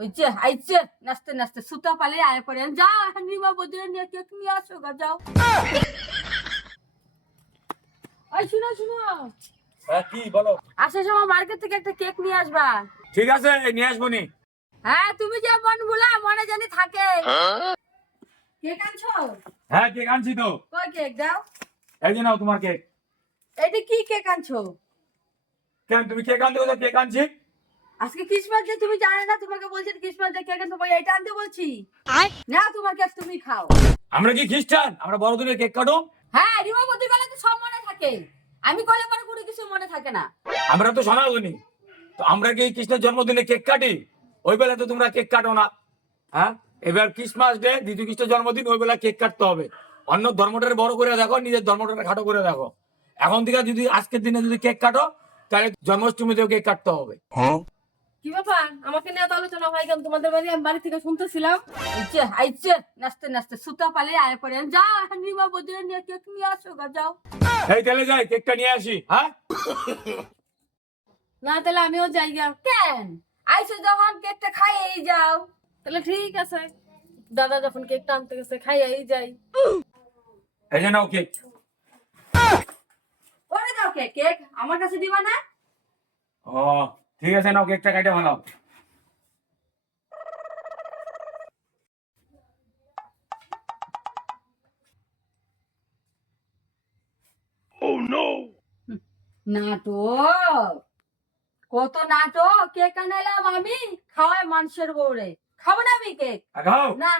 ওই যে আইছে নাচতে নাচতে সুতা পালে আয় পড়ে যাও এখন রিমা বদিরে নিয়ে কেক নিয়ে আসো গা যাও। ওই শুনো শুনো, হ্যাঁ কি বলো? আসার সময় মার্কেট থেকে একটা কেক নিয়ে আসবা। ঠিক আছে নিয়ে আসবো নি। হ্যাঁ তুমি যে মন ভুলা মনে জানি থাকে। কেক আনছো? হ্যাঁ কেক আনছি তো। কই কেক দাও। এই যে নাও তোমার কেক। এটা কি কেক আনছো? কেন তুমি কেক আনতে বলছো? কেক আনছি। আজকে ক্রিসমাস ডে তুমি জানো না? তোমাকে বলছি ক্রিসমাস ডে কেক আনতে, এটা আনতে বলছি। না তোমার কেক তুমি খাও। আমরা কি খ্রিস্টান? আমরা বড়দিনের কেক কাটো। হ্যাঁ রিমা বদি গেলে তো সব মনে থাকে, আমি কলে পরে কোনো কিছু মনে থাকে না। আমরা তো সনাতনী, তো আমরা কি কৃষ্ণের জন্মদিনে কেক কাটি? ওই বেলা তো তোমরা কেক কাটো না। হ্যাঁ, এবার ক্রিসমাস ডে দ্বিতীয় খ্রিস্টের জন্মদিন, ওই বেলা কেক কাটতে হবে। অন্য ধর্মটারে বড় করে দেখো, নিজের ধর্মটারে খাটো করে দেখো। এখন থেকে যদি আজকের দিনে যদি কেক কাটো, তাহলে জন্মাষ্টমীতেও কেক কাটতে হবে। কি ব্যাপার আমাকে নিয়ে এত আলোচনা হয় কেন তোমাদের বাড়ি? আমি বাড়ি থেকে শুনতেছিলাম আইছে আইছে নাচতে নাচতে সুতা পালে আয় পড়ে যাও এখন রিমা বদিরে নিয়ে কেক নিয়ে আসো গা যাও। এই তাহলে যাই কেকটা নিয়ে আসি। হ্যাঁ না তাহলে আমিও যাই গা। কেন আইসো যখন কেকটা খাইয়েই যাও। তাহলে ঠিক আছে, দাদা যখন কেকটা আনতে গেছে খাইয়েই যাই। এই যে নাও কেক। ওরে দাও কেক, কেক আমার কাছে দিবা না? ও ঠিক আছে, নাও কেকটা কেটে বানাও। নাটক, কত নাটক। কেক আনাইলাম আমি, খাওয়ায় মানুষের বউরে। খাবো না আমি কেক। খাও। না